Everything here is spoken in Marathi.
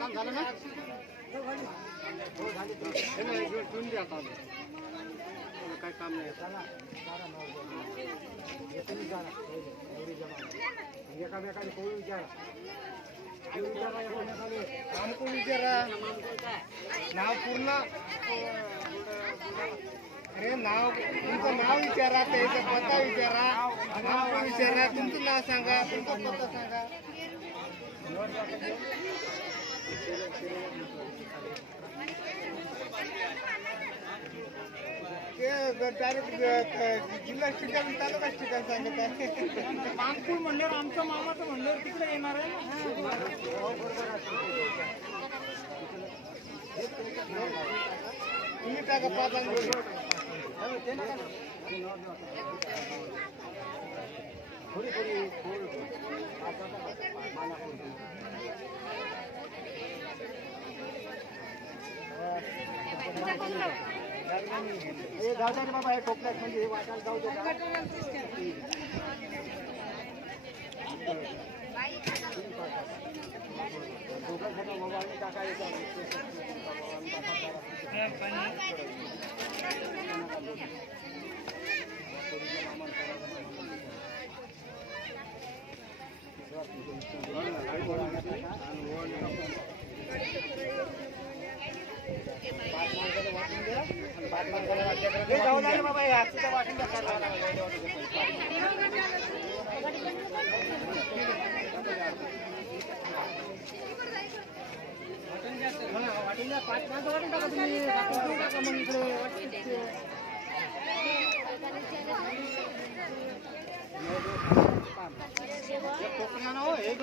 काम झालं ना? ठेवून द्या आता. काय काम नाही. एकामेकाने कोण विचारा, नामको विचारा, नाव पूर्ण. अरे नाव, तुमचं नाव विचारा, त्याचा पत्ता विचारा, नाव विचारा, तुमचं नाव सांगा, तुमचा पत्ता सांगा. ते डायरेक्ट जिल्हा ठिकाण तालुकाच ठिकाण सांगत आहे. मानपूर म्हणल्यावर आमचं मामाचं म्हणल्यावर तिकडे येणार आहे. तुम्ही टाका 5 अंक. थोडी हे जाऊ दे बाबा, हे टोपल्यात म्हणजे हे वाटायला जाऊ दे. मोबाईल टाकायचा. जाऊ लागले बाबा, हे हातचं वाटून टाकायला वाटून द्या. 5 माणसं वाटून टाका तुम्ही. टाका मग इकडे. कोकणा ना हो, हे